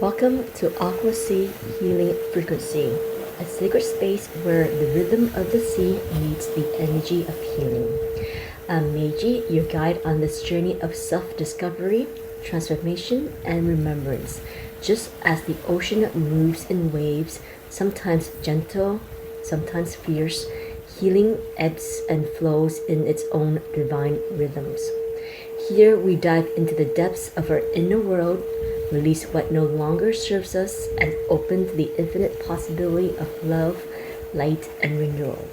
Welcome to Aquasea Healing Frequency, a sacred space where the rhythm of the sea meets the energy of healing. I'm Meiji, your guide on this journey of self-discovery, transformation, and remembrance. Just as the ocean moves in waves, sometimes gentle, sometimes fierce, healing ebbs and flows in its own divine rhythms. Here we dive into the depths of our inner world, release what no longer serves us, and open to the infinite possibility of love, light, and renewal.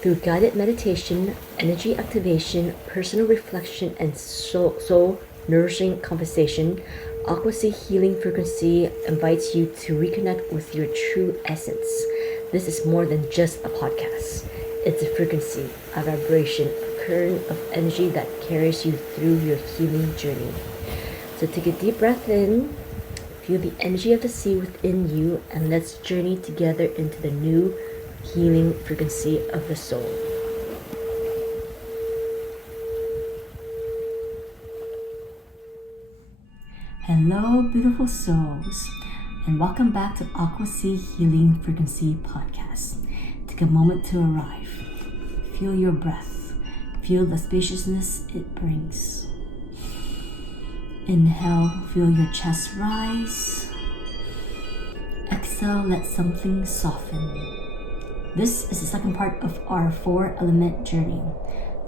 Through guided meditation, energy activation, personal reflection, and soul nourishing conversation, Aquasea Healing Frequency invites you to reconnect with your true essence. This is more than just a podcast. It's a frequency, a vibration, a current of energy that carries you through your healing journey. So take a deep breath in, feel the energy of the sea within you, and let's journey together into the new healing frequency of the soul. Hello, beautiful souls, and welcome back to Aquasea Healing Frequency Podcast. Take a moment to arrive. Feel your breath. Feel the spaciousness it brings. Inhale, feel your chest rise. Exhale, let something soften. This is the second part of our 4-element journey.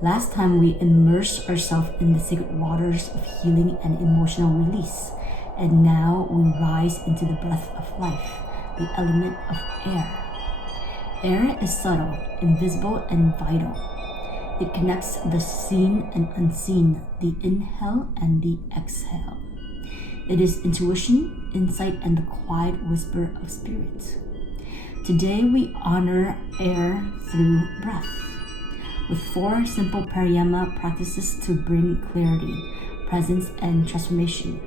Last time we immersed ourselves in the sacred waters of healing and emotional release. And now we rise into the breath of life, the element of air. Air is subtle, invisible, and vital. It connects the seen and unseen, the inhale and the exhale. It is intuition, insight, and the quiet whisper of spirit. Today we honor air through breath, with 4 simple Pranayama practices to bring clarity, presence, and transformation.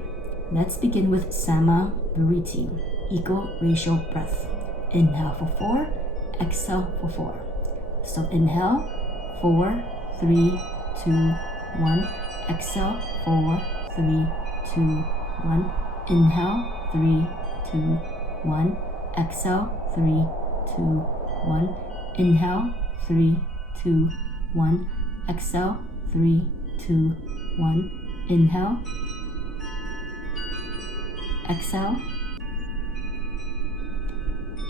Let's begin with Sama Vritti, equal ratio breath. Inhale for 4, exhale for 4. So inhale, 4, 3, 2, 1. Exhale, 4, 3, 2, 1. Inhale, 3, 2, 1. Exhale, 3, 2, 1. Inhale, 3, 2, 1. Exhale, 3, 2, 1. Inhale. Exhale.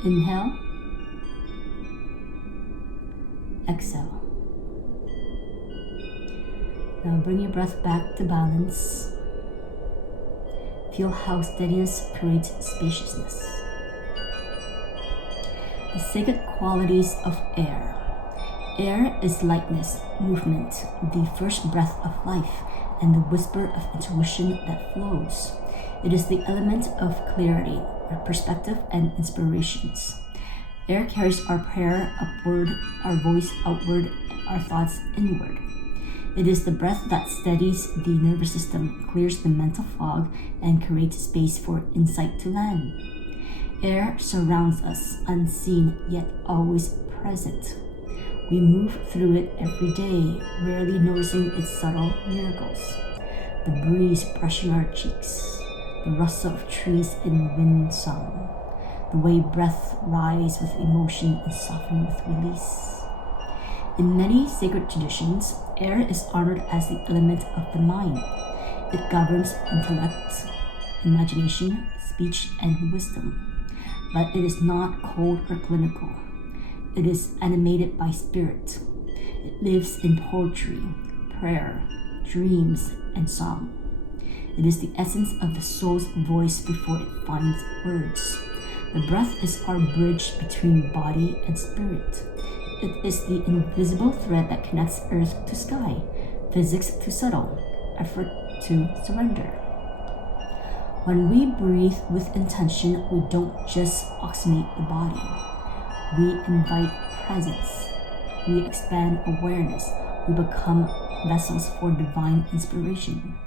Inhale. Exhale. Now bring your breath back to balance. Feel how steadiness creates spaciousness. The sacred qualities of air. Air is lightness, movement, the first breath of life, and the whisper of intuition that flows. It is the element of clarity, our perspective, and inspirations. Air carries our prayer upward, our voice outward, our thoughts inward. It is the breath that steadies the nervous system, clears the mental fog, and creates space for insight to land. Air surrounds us, unseen yet always present. We move through it every day, rarely noticing its subtle miracles. The breeze brushing our cheeks, the rustle of trees in wind song, the way breath rise with emotion and soften with release. In many sacred traditions, air is honored as the element of the mind. It governs intellect, imagination, speech, and wisdom. But it is not cold or clinical. It is animated by spirit. It lives in poetry, prayer, dreams, and song. It is the essence of the soul's voice before it finds words. The breath is our bridge between body and spirit. It is the invisible thread that connects earth to sky, physics to subtle, effort to surrender. When we breathe with intention, we don't just oxygenate the body. We invite presence. We expand awareness. We become vessels for divine inspiration.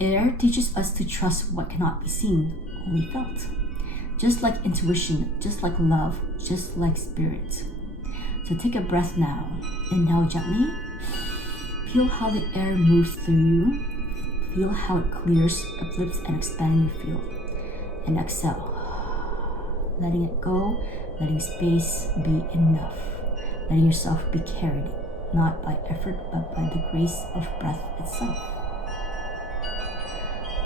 Air teaches us to trust what cannot be seen, only felt. Just like intuition, just like love, just like spirit. So take a breath now. Inhale gently. Feel how the air moves through you. Feel how it clears, uplifts, and expands your field. and exhale. Letting it go, letting space be enough. Letting yourself be carried, not by effort, but by the grace of breath itself.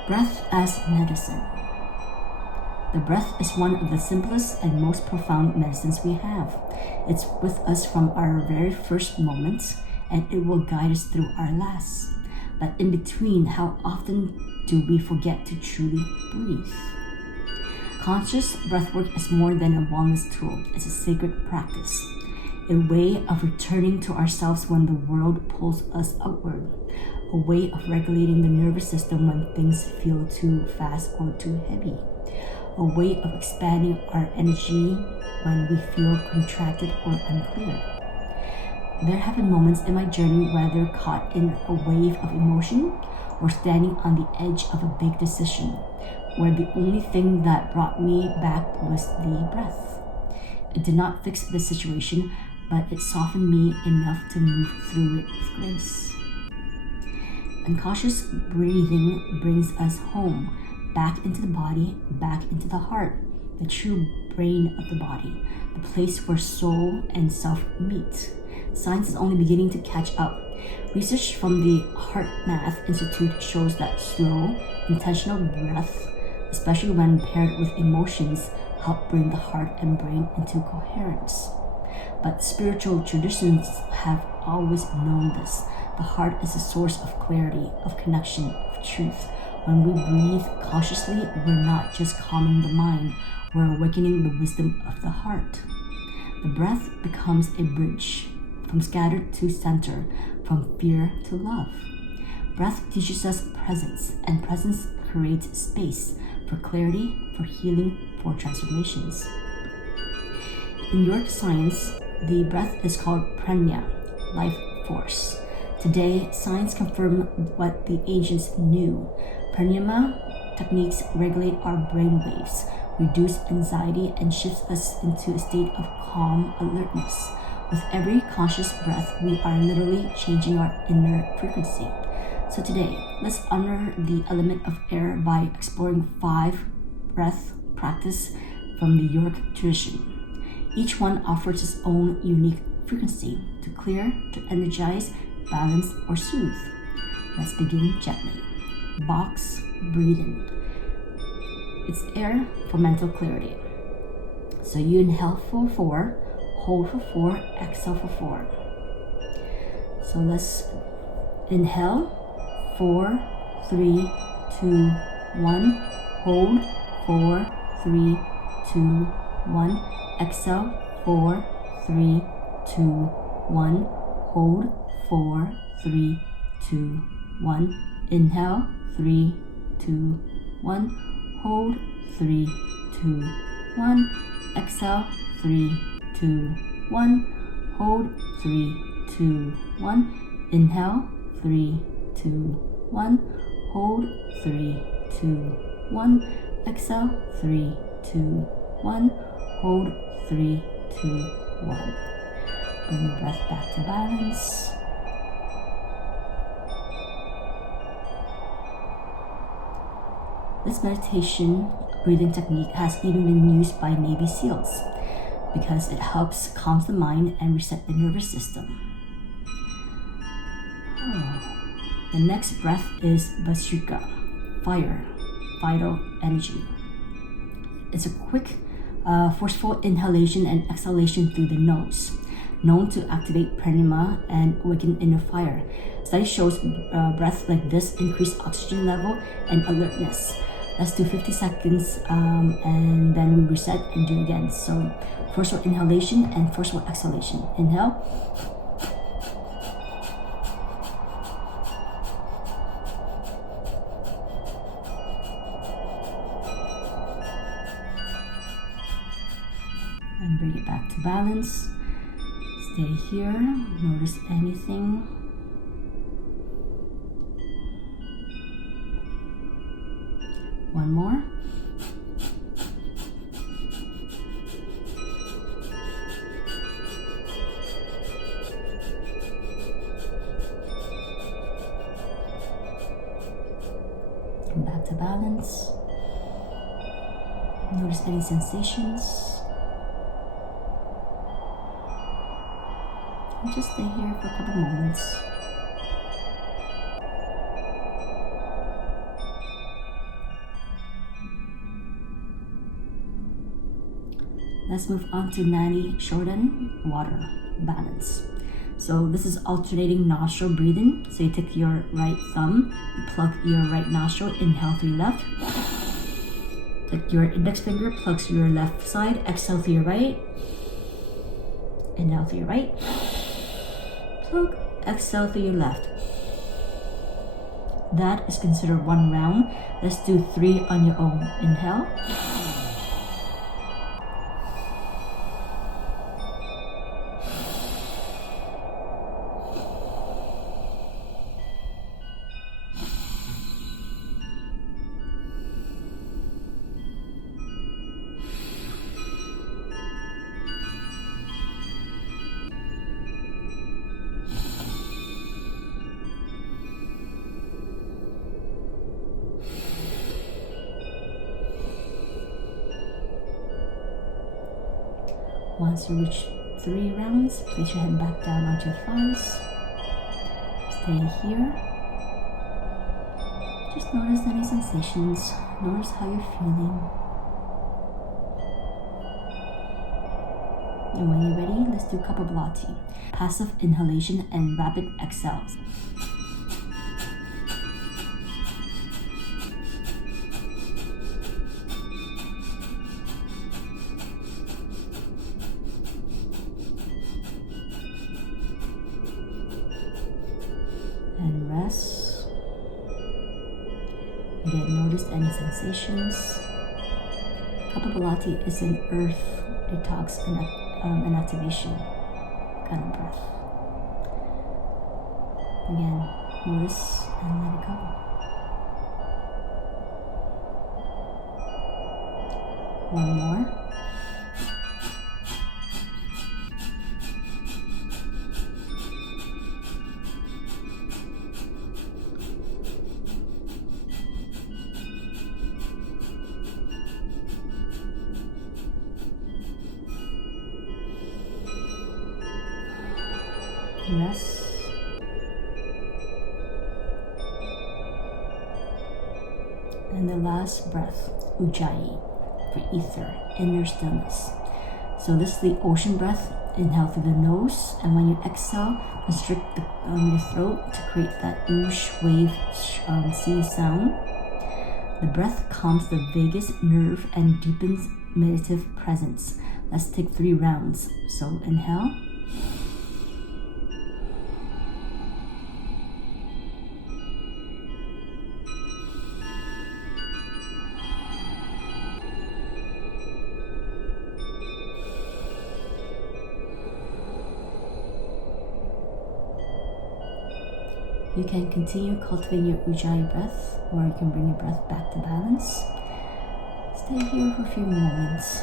Breath as medicine. The breath is one of the simplest and most profound medicines we have. It's with us from our very first moments, and it will guide us through our last. But in between, how often do we forget to truly breathe? Conscious breathwork is more than a wellness tool. It's a sacred practice, a way of returning to ourselves when the world pulls us outward, a way of regulating the nervous system when things feel too fast or too heavy, a way of expanding our energy when we feel contracted or unclear. There have been moments in my journey, whether caught in a wave of emotion or standing on the edge of a big decision, where the only thing that brought me back was the breath. It did not fix the situation, but it softened me enough to move through it with grace. Unconscious breathing brings us home, back into the body, back into the heart, the true brain of the body, the place where soul and self meet. Science is only beginning to catch up. Research from the Heart Math Institute shows that slow, intentional breath, especially when paired with emotions, help bring the heart and brain into coherence. But spiritual traditions have always known this. The heart is a source of clarity, of connection, of truth. When we breathe cautiously, we're not just calming the mind, we're awakening the wisdom of the heart. The breath becomes a bridge, from scattered to center, from fear to love. Breath teaches us presence, and presence creates space for clarity, for healing, for transformations. In yogic science, the breath is called Pranayama, life force. Today, science confirms what the ancients knew. Pranayama techniques regulate our brain waves, reduce anxiety, and shift us into a state of calm alertness. With every conscious breath, we are literally changing our inner frequency. So today, let's honor the element of air by exploring 5 breath practice from the yogic tradition. Each one offers its own unique frequency to clear, to energize, balance, or soothe. Let's begin gently. Box breathing. It's air for mental clarity. So you inhale for 4, hold for 4, exhale for 4. So let's inhale 4, 3, 2, 1. Hold 4, 3, 2, 1. Exhale 4, 3, 2, 1. Hold 4, 3, 2, 1. Inhale 3, 2, 1. Hold 3, 2, 1. Exhale 3, 2, 1. Hold 3, 2, 1. Inhale 3, 2, 1. Hold 3, 2, 1. Exhale 3, 2, 1. Hold 3, 2, 1. Bring your breath back to balance. This meditation breathing technique has even been used by Navy SEALs because it helps calm the mind and reset the nervous system. The next breath is Bhastrika, fire, vital energy. It's a quick, forceful inhalation and exhalation through the nose, known to activate pranayama and awaken inner fire. Study shows breath like this increase oxygen level and alertness. Let's do 50 seconds and then we reset and do it again. So forceful inhalation and forceful exhalation. Inhale. And bring it back to balance. Stay here. Notice anything. One more. And back to balance. Notice any sensations. And just stay here for a couple moments. Let's move on to Nadi Shodhana, water, balance. So this is alternating nostril breathing. So you take your right thumb, you plug your right nostril, inhale through your left. Take your index finger, plugs your left side, exhale through your right. Inhale through your right. Plug, exhale through your left. That is considered one round. Let's do 3 on your own. Inhale. Once you reach 3 rounds, place your head back down onto your thighs. Stay here. Just notice any sensations. Notice how you're feeling. And when you're ready, let's do Kapalabhati. Passive inhalation and rapid exhales. And rest. Again, notice any sensations. Kapalabhati is an earth detox and activation kind of breath. Again, notice and let it go. One more. Rest. And the last breath, Ujjayi, for ether, inner stillness. So this is the ocean breath. Inhale through the nose, and when you exhale, constrict your throat to create that oosh wave sea sound. The breath calms the vagus nerve and deepens meditative presence. Let's take 3 rounds. So inhale. You can continue cultivating your Ujjayi breath, or you can bring your breath back to balance. Stay here for a few moments.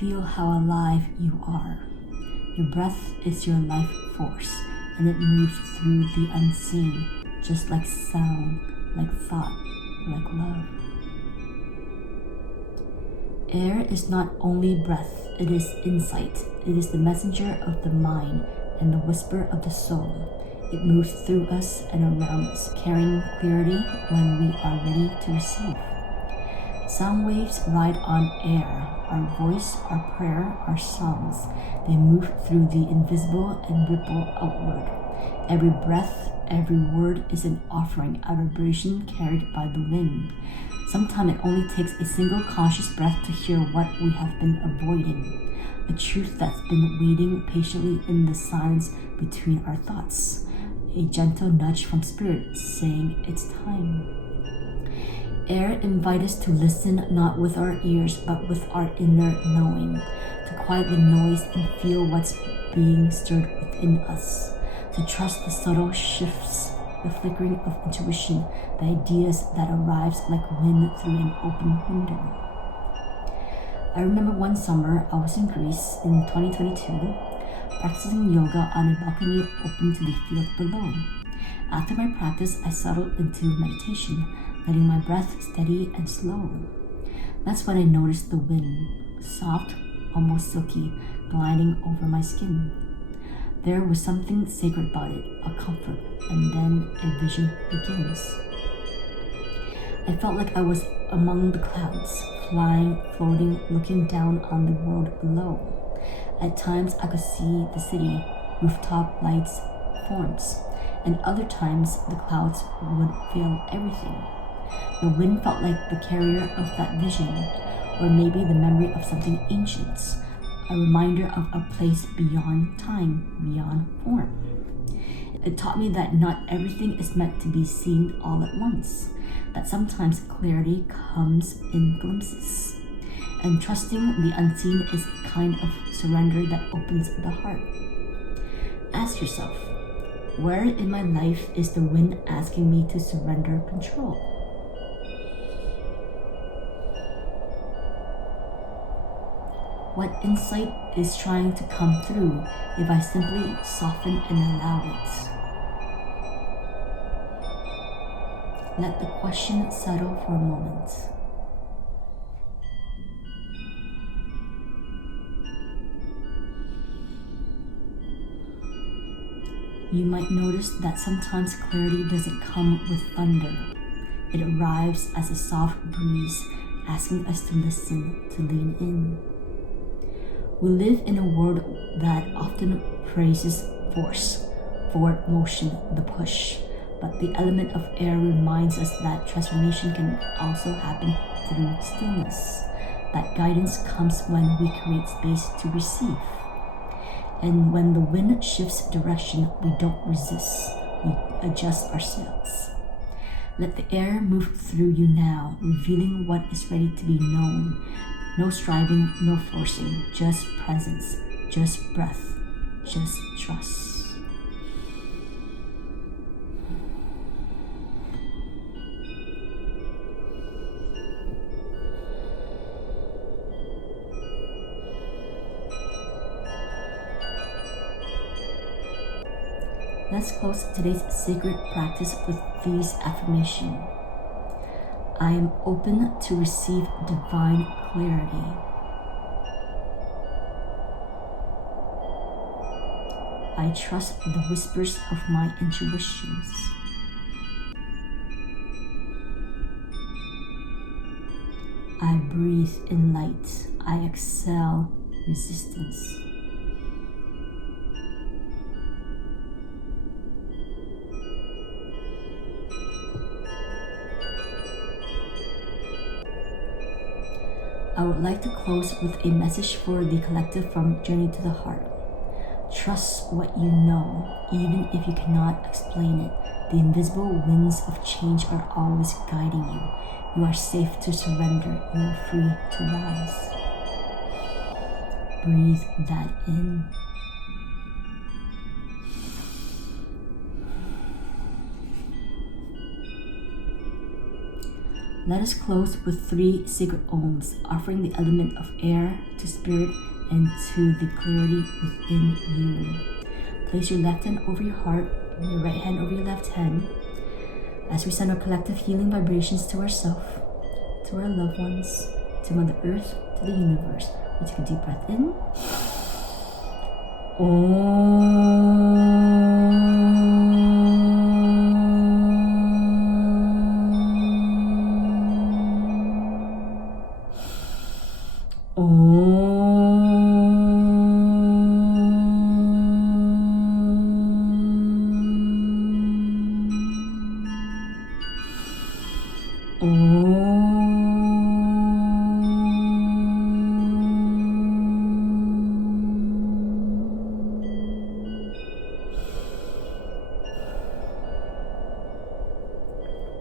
Feel how alive you are. Your breath is your life force, and it moves through the unseen, just like sound, like thought, like love. Air is not only breath, it is insight. It is the messenger of the mind and the whisper of the soul. It moves through us and around us, carrying clarity when we are ready to receive. Sound waves ride on air. Our voice, our prayer, our songs. They move through the invisible and ripple outward. Every breath, every word is an offering, a vibration carried by the wind. Sometimes it only takes a single conscious breath to hear what we have been avoiding, a truth that's been waiting patiently in the silence between our thoughts, a gentle nudge from spirit saying it's time. Air invites us to listen not with our ears but with our inner knowing, to quiet the noise and feel what's being stirred within us, to trust the subtle shifts, the flickering of intuition, the ideas that arrives like wind through an open window. I remember one summer I was in Greece in 2022, practicing yoga on a balcony open to the field below. After my practice, I settled into meditation, letting my breath steady and slow. That's when I noticed the wind, soft, almost silky, gliding over my skin. There was something sacred about it, a comfort, and then a vision begins. I felt like I was among the clouds, flying, floating, looking down on the world below. At times I could see the city, rooftop lights, forms, and other times the clouds would veil everything. The wind felt like the carrier of that vision, or maybe the memory of something ancient, a reminder of a place beyond time, beyond form. It taught me that not everything is meant to be seen all at once, that sometimes clarity comes in glimpses. And trusting the unseen is a kind of surrender that opens the heart. Ask yourself, where in my life is the wind asking me to surrender control? What insight is trying to come through if I simply soften and allow it? Let the question settle for a moment. You might notice that sometimes clarity doesn't come with thunder. It arrives as a soft breeze asking us to listen, to lean in. We live in a world that often praises force, forward motion, the push. But the element of air reminds us that transformation can also happen through stillness. That guidance comes when we create space to receive. And when the wind shifts direction, we don't resist, we adjust ourselves. Let the air move through you now, revealing what is ready to be known. No striving, no forcing, just presence, just breath, just trust. Let's close today's sacred practice with these affirmations. I am open to receive divine clarity. I trust the whispers of my intuitions. I breathe in light. I exhale resistance. I would like to close with a message for the collective from Journey to the Heart. Trust what you know, even if you cannot explain it. The invisible winds of change are always guiding you. You are safe to surrender. You are free to rise. Breathe that in. Let us close with 3 sacred Oms, offering the element of air to spirit and to the clarity within you. Place your left hand over your heart and your right hand over your left hand as we send our collective healing vibrations to ourselves, to our loved ones, to Mother Earth, to the universe. We take a deep breath in.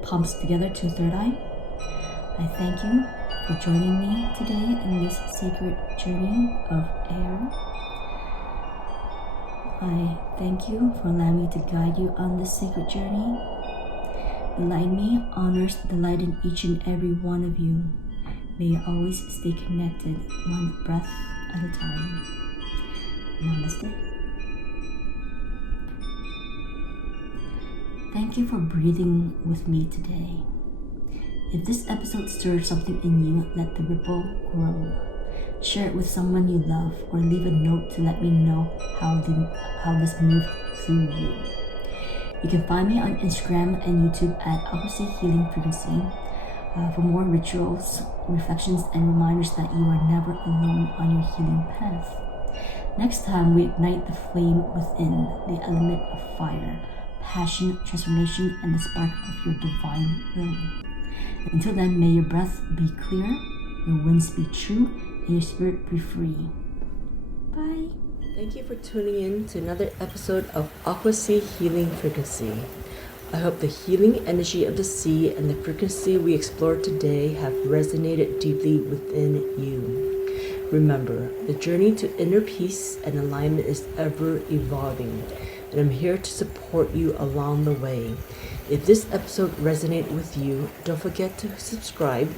Palms together to third eye. I thank you for joining me today in this sacred journey of air. I thank you for allowing me to guide you on this sacred journey. The light in me honors the light in each and every one of you. May you always stay connected, one breath at a time. Namaste. Thank you for breathing with me today. If this episode stirred something in you, let the ripple grow. Share it with someone you love, or leave a note to let me know how this moved through you. You can find me on Instagram and YouTube at Aquasea Healing Frequency for more rituals, reflections, and reminders that you are never alone on your healing path. Next time, we ignite the flame within, the element of fire, passion, transformation, and the spark of your divine will. Until then, may your breath be clear, your winds be true, and your spirit be free. Bye. Thank you for tuning in to another episode of Aquasea Healing Frequency. I hope the healing energy of the sea and the frequency we explored today have resonated deeply within you. Remember, the journey to inner peace and alignment is ever evolving, and I'm here to support you along the way. If this episode resonated with you, don't forget to subscribe,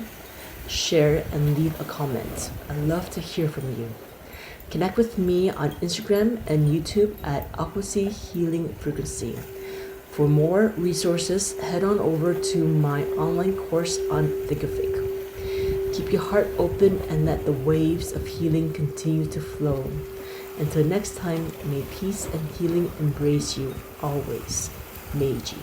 share, and leave a comment. I'd love to hear from you. Connect with me on Instagram and YouTube at Aquasea Healing Frequency. For more resources, head on over to my online course on Thinkific. Keep your heart open and let the waves of healing continue to flow. Until next time, may peace and healing embrace you always. Meiji.